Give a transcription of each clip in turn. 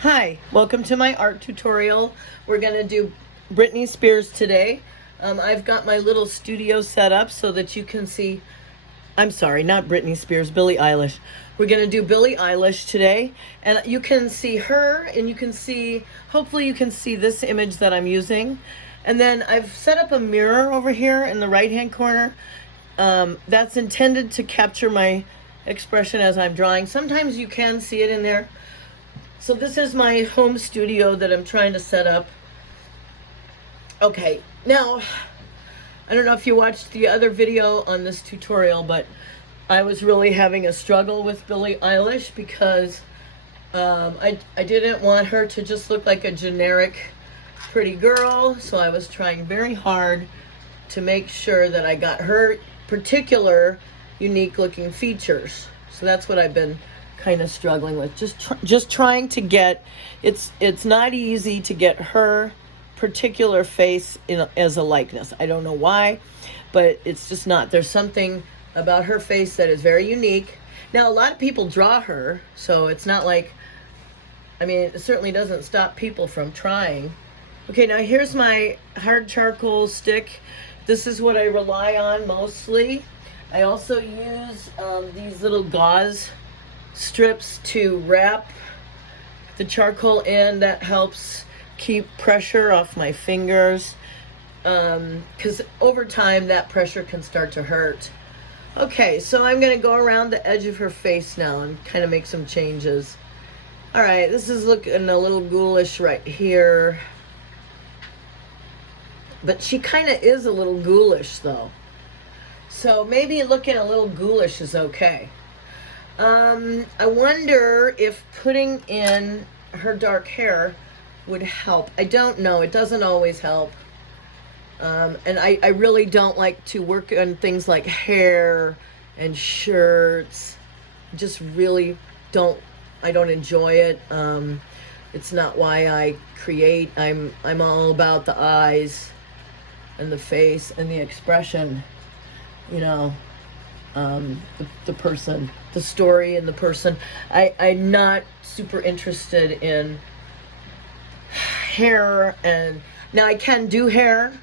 Hi, welcome to my art tutorial. We're going to do Britney Spears today. I've got my little studio set up so that you can see, I'm sorry, not Britney Spears, Billie Eilish. We're going to do Billie Eilish today, and you can see her, and you can see, hopefully you can see this image that I'm using. And then I've set up a mirror over here in the right-hand corner. That's intended to capture my expression as I'm drawing. Sometimes you can see it in there. So this is my home studio that I'm trying to set up. Okay, now, I don't know if you watched the other video on this tutorial, but I was really having a struggle with Billie Eilish because I didn't want her to just look like a generic pretty girl, so I was trying very hard to make sure that I got her particular unique looking features. So that's what I've been kind of struggling with, just trying to get, it's not easy to get her particular face as a likeness. I don't know why, but it's just not. There's something about her face that is very unique. Now, a lot of people draw her, so it's not like, I mean, it certainly doesn't stop people from trying. Okay, now here's my hard charcoal stick. This is what I rely on mostly. I also use these little gauze strips to wrap the charcoal in. That helps keep pressure off my fingers, because over time that pressure can start to hurt. Okay, so I'm going to go around the edge of her face now and kind of make some changes. All right, this is looking a little ghoulish right here, but she kind of is a little ghoulish though, so maybe looking a little ghoulish is okay. I wonder if putting in her dark hair would help. I don't know. It doesn't always help. And I really don't like to work on things like hair and shirts. Just really I don't enjoy it. It's not why I create. I'm all about the eyes and the face and the expression, you know. The person, the story and the person. I'm not super interested in hair, and now I can do hair.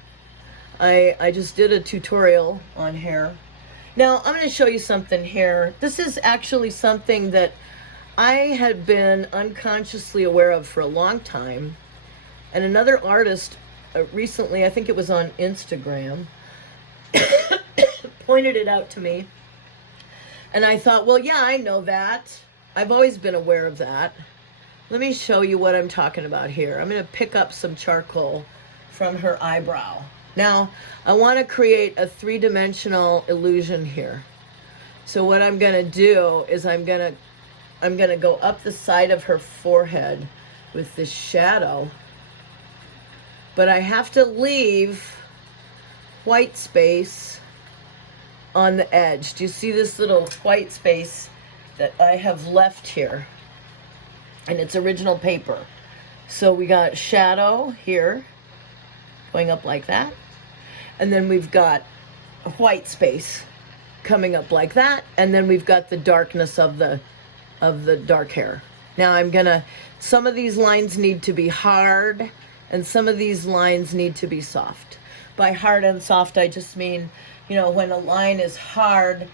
I just did a tutorial on hair. Now I'm going to show you something here. This is actually something that I had been unconsciously aware of for a long time, and another artist recently, I think it was on Instagram, pointed it out to me. And I thought, well, yeah, I know that. I've always been aware of that. Let me show you what I'm talking about here. I'm going to pick up some charcoal from her eyebrow. Now, I want to create a three-dimensional illusion here. So what I'm going to do is I'm going to go up the side of her forehead with this shadow. But I have to leave white space on the edge. Do you see this little white space that I have left here? And it's original paper. So we got shadow here going up like that. And then we've got a white space coming up like that. And then we've got the darkness of the dark hair. Now some of these lines need to be hard and some of these lines need to be soft. By hard and soft, I just mean, you know, when a line is hard,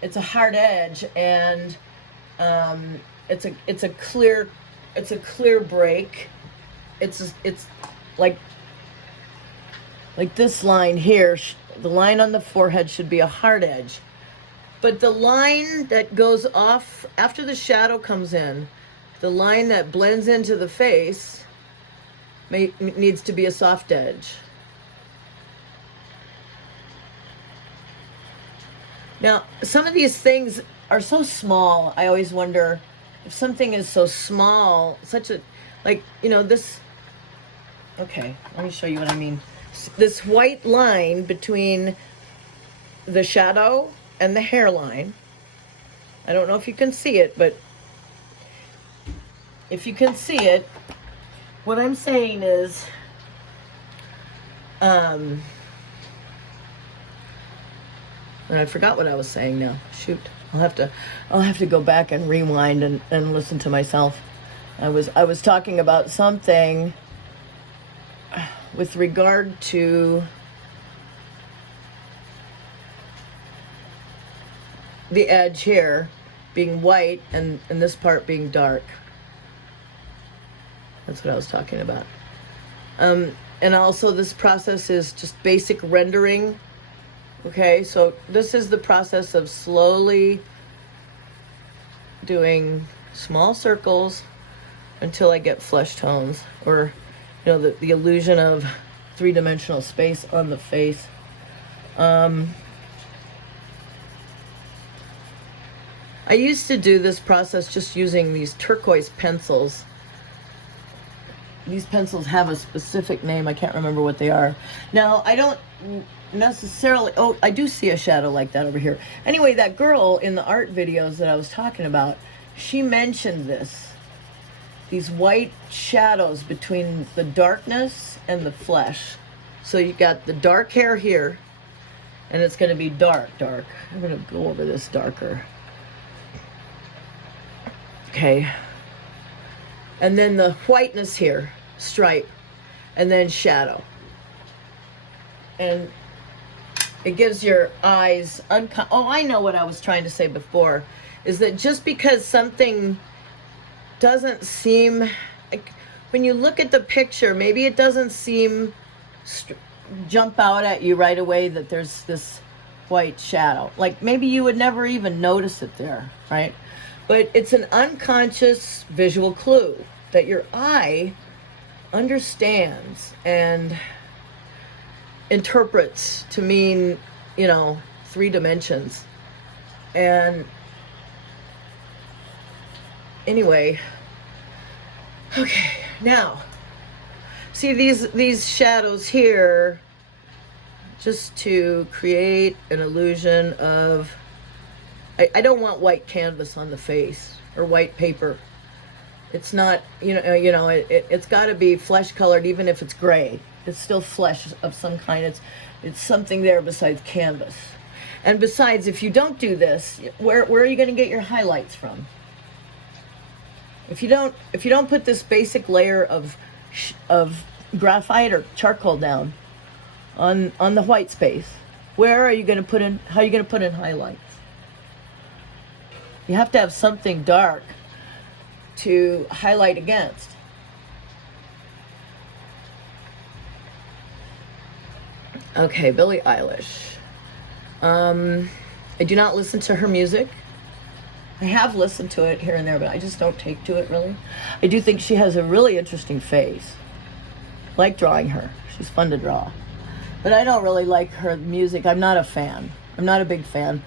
it's a hard edge, and it's a clear break. It's like this line here. The line on the forehead should be a hard edge, but the line that goes off after the shadow comes in, the line that blends into the face, needs to be a soft edge. Now, some of these things are so small. I always wonder if something is so small, like, you know, this, okay, let me show you what I mean. This white line between the shadow and the hairline. I don't know if you can see it, but if you can see it, what I'm saying is, and I forgot what I was saying now. Shoot. I'll have to go back and rewind and listen to myself. I was talking about something with regard to the edge here being white and this part being dark. That's what I was talking about. And also this process is just basic rendering. Okay, so this is the process of slowly doing small circles until I get flesh tones, or the illusion of three-dimensional space on the face. I used to do this process just using these turquoise pencils. These pencils have a specific name. I can't remember what they are. Now, I don't necessarily... Oh, I do see a shadow like that over here. Anyway, that girl in the art videos that I was talking about, she mentioned this. These white shadows between the darkness and the flesh. So you got the dark hair here, and it's going to be dark. I'm going to go over this darker. Okay. And then the whiteness here, stripe, and then shadow. And it gives your eyes oh, I know what I was trying to say before, is that just because something doesn't seem, like, when you look at the picture, maybe it doesn't seem jump out at you right away that there's this white shadow. Like maybe you would never even notice it there, right? But it's an unconscious visual clue that your eye understands and interprets to mean, 3 dimensions. And anyway, okay, now, see these shadows here, just to create an illusion of, I don't want white canvas on the face or white paper. It's not, it's got to be flesh colored, even if it's gray. It's still flesh of some kind. It's something there besides canvas. And besides, if you don't do this, where are you going to get your highlights from? If you don't put this basic layer of graphite or charcoal down on the white space, where are you going to put in? How are you going to put in highlights? You have to have something dark to highlight against. Okay, Billie Eilish. I do not listen to her music. I have listened to it here and there, but I just don't take to it really. I do think she has a really interesting face. I like drawing her. She's fun to draw. But I don't really like her music. I'm not a fan. I'm not a big fan.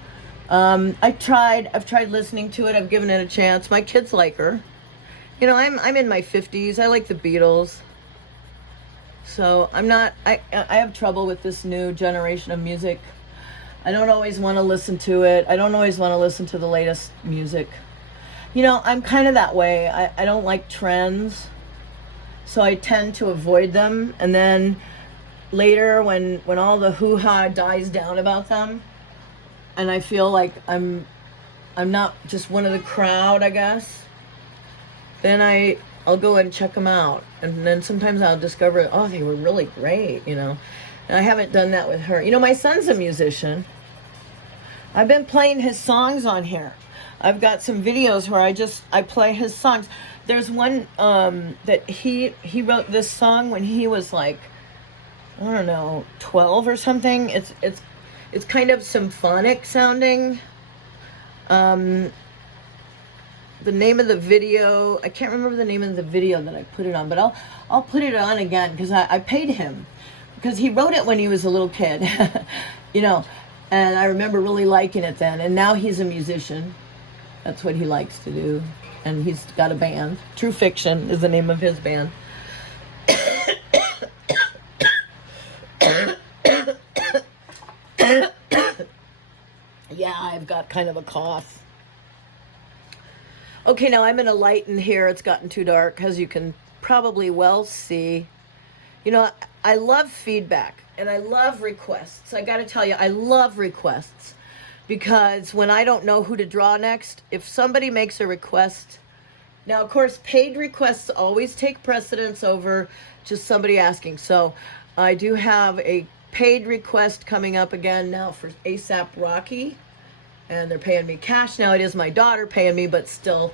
I've tried listening to it. I've given it a chance. My kids like her. I'm in my 50s. I like the Beatles. So I have trouble with this new generation of music. I don't always want to listen to it. I don't always want to listen to the latest music. I'm kind of that way. I don't like trends. So I tend to avoid them. And then later when all the hoo-ha dies down about them, and I feel like I'm not just one of the crowd, I guess, then I'll go and check them out. And then sometimes I'll discover, oh, they were really great, And I haven't done that with her. My son's a musician. I've been playing his songs on here. I've got some videos where I play his songs. There's one that he wrote this song when he was like, I don't know, 12 or something. It's kind of symphonic sounding. The name of the video, I can't remember the name of the video that I put it on, but I'll put it on again because I paid him because he wrote it when he was a little kid, and I remember really liking it then. And now he's a musician. That's what he likes to do. And he's got a band. True Fiction is the name of his band. Yeah, I've got kind of a cough. Okay, now I'm going to lighten here. It's gotten too dark, as you can probably well see. I love feedback, and I love requests. I got to tell you, I love requests, because when I don't know who to draw next, if somebody makes a request, Now, of course, paid requests always take precedence over just somebody asking. So I do have a paid request coming up again now for ASAP Rocky, and they're paying me cash. Now it is my daughter paying me, but still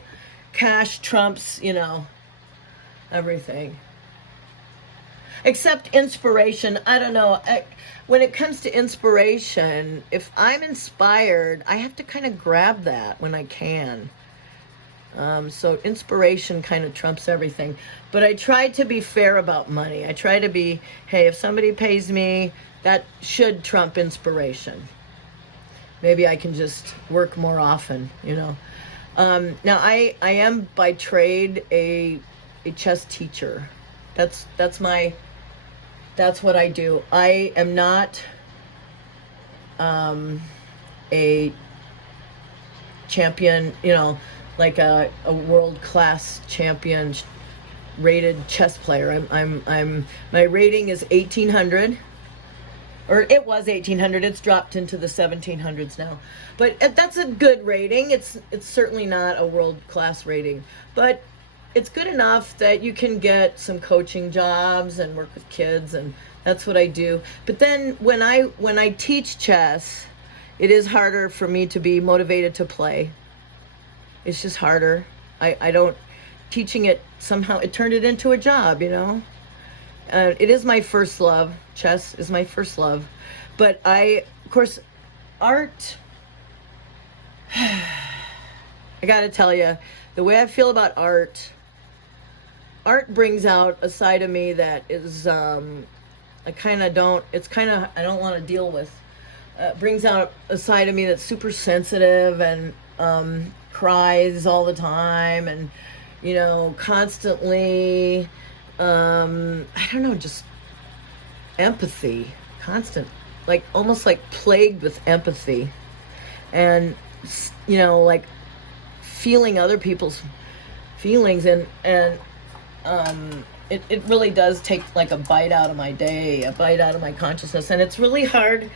cash trumps, you know, everything. Except inspiration. I don't know. When it comes to inspiration, if I'm inspired, I have to kind of grab that when I can. So inspiration kind of trumps everything. But I try to be fair about money. I try to be, hey, if somebody pays me, that should trump inspiration. Maybe I can just work more often, you know. Now I am by trade a chess teacher. That's what I do. I am not a champion, you know, like a world-class champion rated chess player. I'm my rating is 1800, or it was 1800. It's dropped into the 1700s now, but that's a good rating. It's certainly not a world-class rating, but it's good enough that you can get some coaching jobs and work with kids, and that's what I do. But then when I teach chess, it is harder for me to be motivated to play. It's just harder. I don't, teaching it somehow, it turned it into a job, you know. It is my first love. Chess is my first love. But of course, art, I gotta tell you, the way I feel about art brings out a side of me that is, I don't want to deal with. Brings out a side of me that's super sensitive and cries all the time, and, you know, constantly, I don't know, just empathy, constant, like almost like plagued with empathy, and, you know, like feeling other people's feelings, and it really does take like a bite out of my day, a bite out of my consciousness, and it's really hard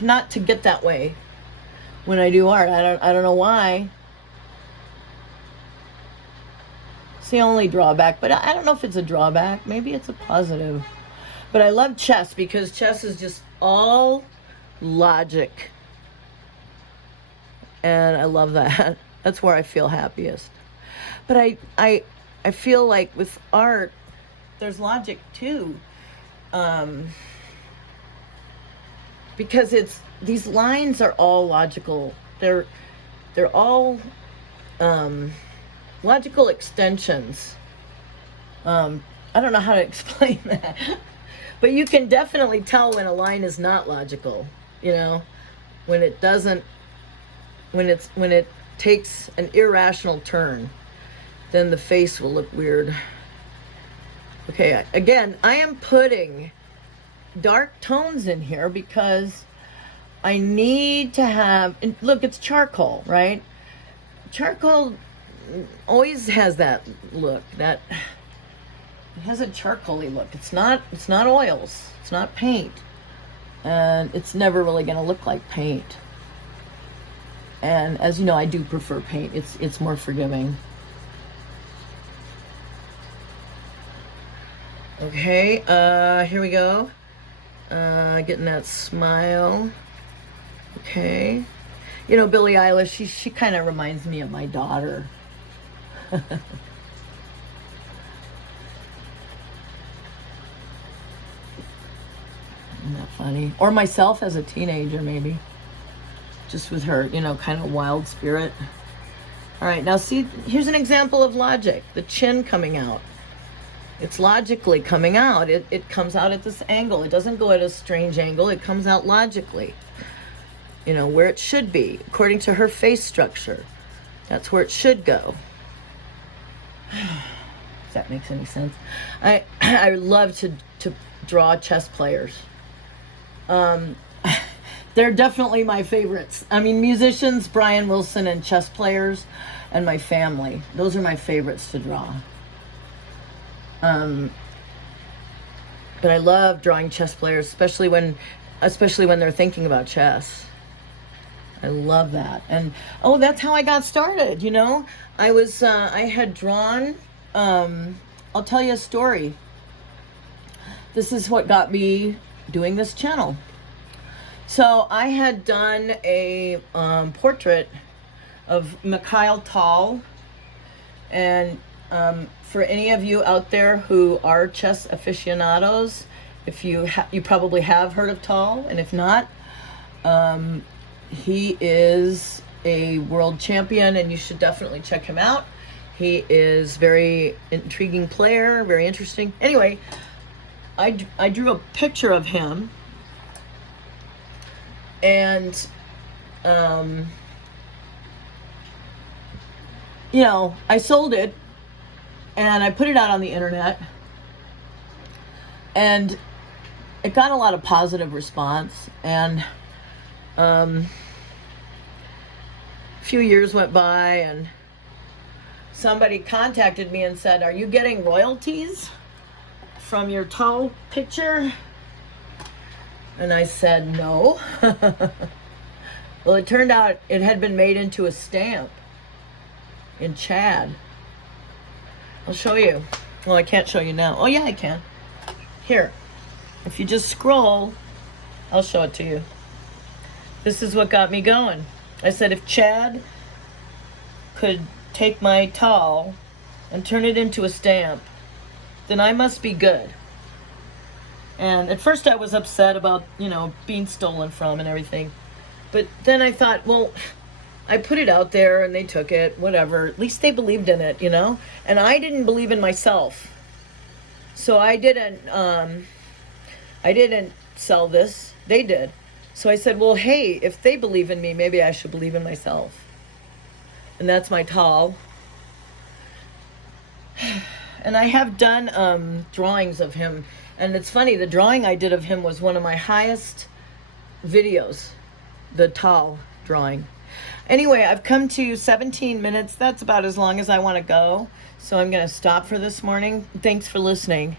not to get that way when I do art. I don't know why. It's the only drawback, but I don't know if it's a drawback. Maybe it's a positive. But I love chess because chess is just all logic, and I love that. That's where I feel happiest. But I feel like with art, there's logic too, because these lines are all logical. They're all logical extensions. I don't know how to explain that, but you can definitely tell when a line is not logical. You know, when it doesn't, when it takes an irrational turn, then the face will look weird. Okay, again, I am putting dark tones in here because I need to have, and look, it's charcoal, right? Charcoal always has that look, that it has a charcoaly look. It's not oils, it's not paint, and it's never really going to look like paint. And as you know, I do prefer paint. It's more forgiving. Okay, here we go. Getting that smile. Okay. You know, Billie Eilish, she kind of reminds me of my daughter. Isn't that funny? Or myself as a teenager, maybe. Just with her, you know, kind of wild spirit. All right, now see, here's an example of logic. The chin coming out. It's logically coming out. It comes out at this angle. It doesn't go at a strange angle. It comes out logically. You know, where it should be, according to her face structure. That's where it should go. If that makes any sense. I love to draw chess players. They're definitely my favorites. I mean, musicians, Brian Wilson, and chess players, and my family. Those are my favorites to draw. But I love drawing chess players, especially when they're thinking about chess. I love that. And oh, that's how I got started, you know. I had drawn, I'll tell you a story. This is what got me doing this channel. So I had done a portrait of Mikhail Tal, and for any of you out there who are chess aficionados, if you probably have heard of Tal, and if not, he is a world champion, and you should definitely check him out. He is very intriguing player, very interesting. Anyway, I drew a picture of him, and you know, I sold it, and I put it out on the internet, and it got a lot of positive response. And a few years went by, and somebody contacted me and said, "Are you getting royalties from your Tal picture?" And I said, "No." Well, it turned out it had been made into a stamp in Chad. I'll show you. Well, I can't show you now. Oh yeah, I can. Here, if you just scroll, I'll show it to you. This is what got me going. I said, if Chad could take my Tal and turn it into a stamp, then I must be good. And at first I was upset about, you know, being stolen from and everything. But then I thought, well, I put it out there and they took it, whatever. At least they believed in it, you know? And I didn't believe in myself. So I didn't sell this. They did. So I said, well, hey, if they believe in me, maybe I should believe in myself. And that's my Tal. And I have done drawings of him. And it's funny, the drawing I did of him was one of my highest videos, the Tal drawing. Anyway, I've come to 17 minutes. That's about as long as I want to go. So I'm going to stop for this morning. Thanks for listening.